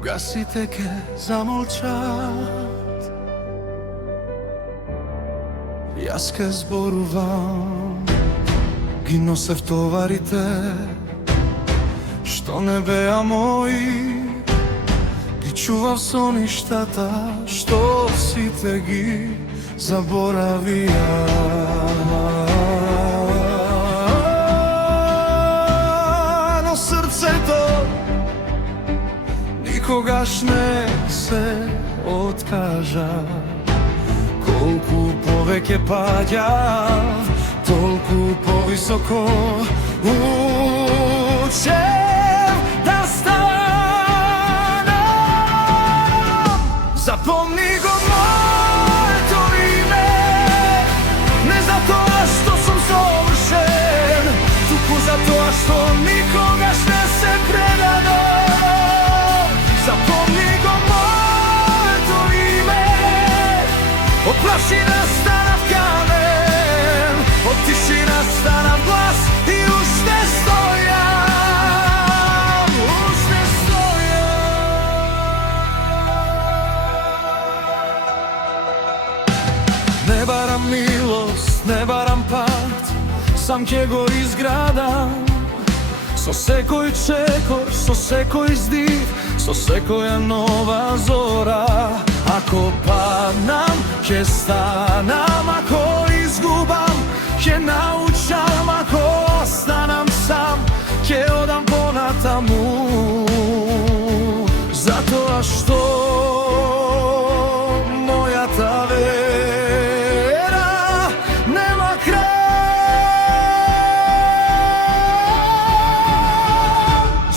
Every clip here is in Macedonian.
кога сите ке замолчат, јас ке зборувам, ги носев товарите што не беа мои, ги чував со ништата што сите ги заборавија. Но срцето никогаш не се откажа, колку повеќе паѓав, толку повисоко учев да станам. Запомни го моето име, не затоа што сум совршен, туку затоа што никогаш не се предадам. Запомни го моето име, од прашина станав камен, од тишина станав глас и уште стојам, уште стојам. Не барам милост, не барам пат, сам ќе го изградам, со секој чекор, со секој здив, со секоја нова зора. Ако паднам, ќе станам, ако изгубам, ќе научам, ако останам сам, ќе одам понатаму, затоа што мојата вера нема крај.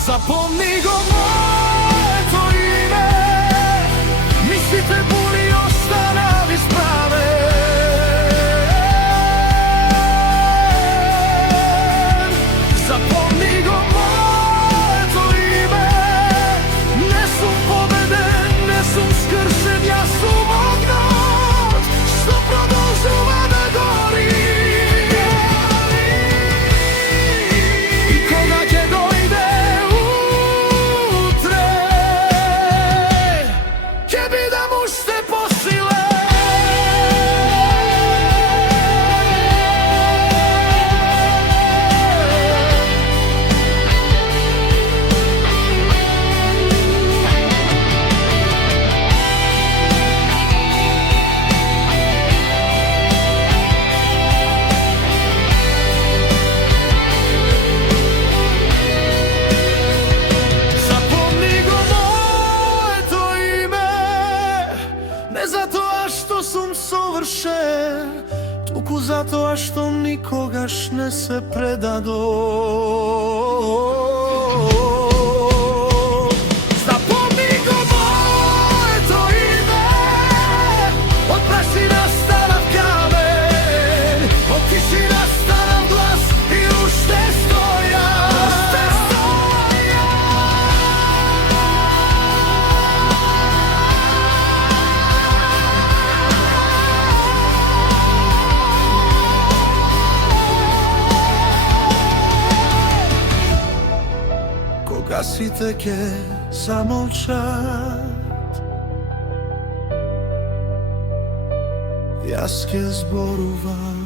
Запомни го моето име, мислите були останав исправен. Запомни го моето име, не сум победен, не сум скршен, јас сум огнот што продолжува да гори. И кога ќе дојде утре, ќе бидам уште посилен. Запомни го моето име, не затоа што сум совршен, туку затоа што никогаш не се предадов. Запомни го моето име, од прашина станав камен, од тишина станав глас и уште стојам, уште кога сите ке замолчат, јас ке зборувам.